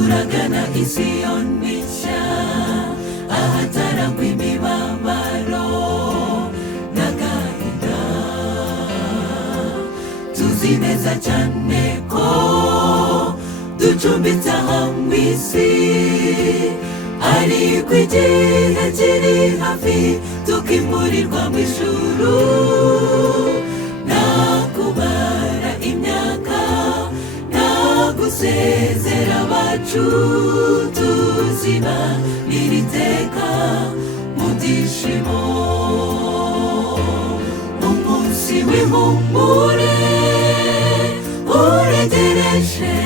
turagana Isiyoni nshya, ahatarangwa imibabaro n'agahinda. Tuzi neza cyane ko ducumbitse aha mu isi, ariko igihe kiri hafi tukimurirwa mu ijuru. Nakubara imyaka, nagusezera abacu, tuziba iri teka mu byishimo. Umunsi w'ihumure uregereje,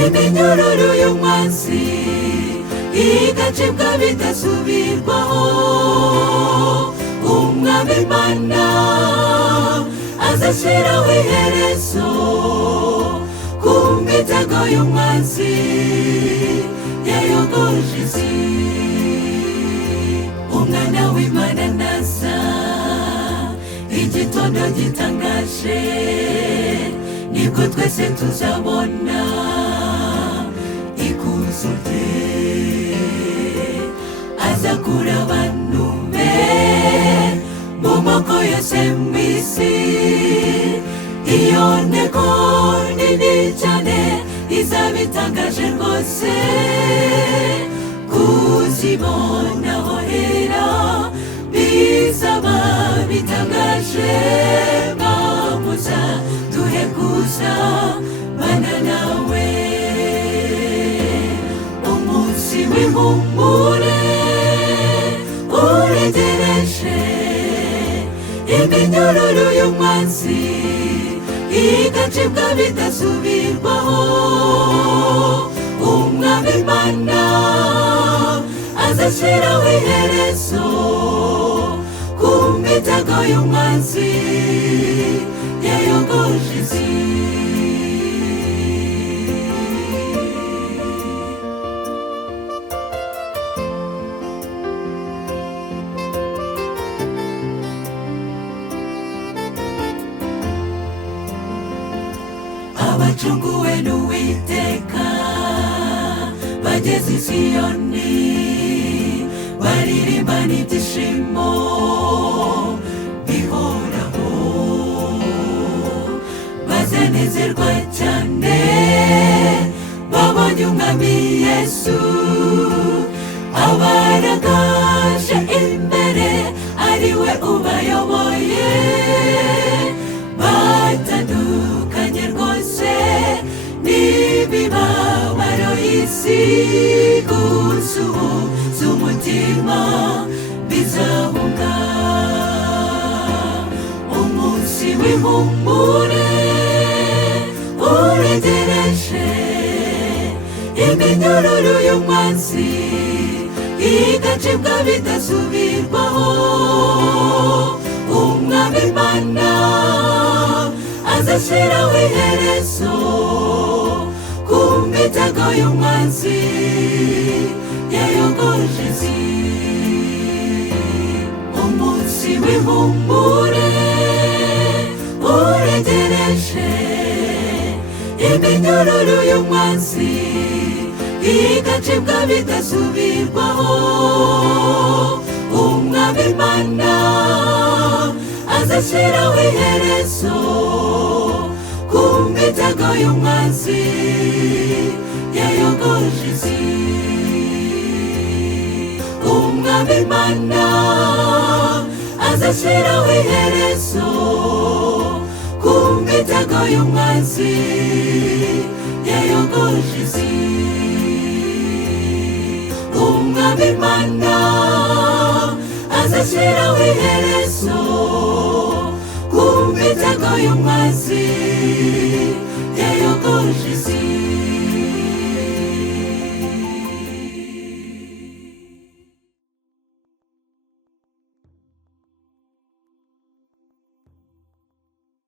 iminyururu y'umwanzi igacibwa bidasubirwaho. Umwami Imana azashyiraho iherezo ku mitego y'umwanzi yayogoje isi. Umwana w'Imana naza, igitondo gitangaje, nibwo twese tuzabona ikuzo rye. Azakura abantu be mu moko yose mu isi. Iyo ntego nini cyane izaba itangaje rwose, kuzibonaho hera bizaba bitangaje. Bamuza duhe kuza bana nawe. Umunsi w'ihumure uregereje, iminyururu y'umwanzi igacibwa bidasubirwaho. Umwami Imana azashyiraho iherezo ku mitego y'umwanzi yayogoje isi. Abacunguwe n'Uwiteka bageze i Siyoni, baririmbana ibyishimo bihoraho. Bazanezerwa cyane babonye Umwami Yesu abaragaje imbere, ari we ubayoboye. Batandukanye rwose n'imibabaro y'isi, gusuhuza umutima bizahunga. Umunsi w'ihumure uregereje, iminyururu y'umwanzi igacibwa bidasubirwaho. Umwami Imana azashyiraho iherezo ku mitego y'umwanzi yayogoje isi. Umunsi w'ihumure uregereje, iminyururu y'umwanzi igacibwa bidasubirwaho. Umwami Imana azashyiraho iherezo ku mitego y'umwanzi yayogoje isi. Umwami Imana azashyiraho iherezo ku mitego y'umwanzi yayogoje isi. Umwami Imana azashyiraho iherezo ku mitego y'umwanzi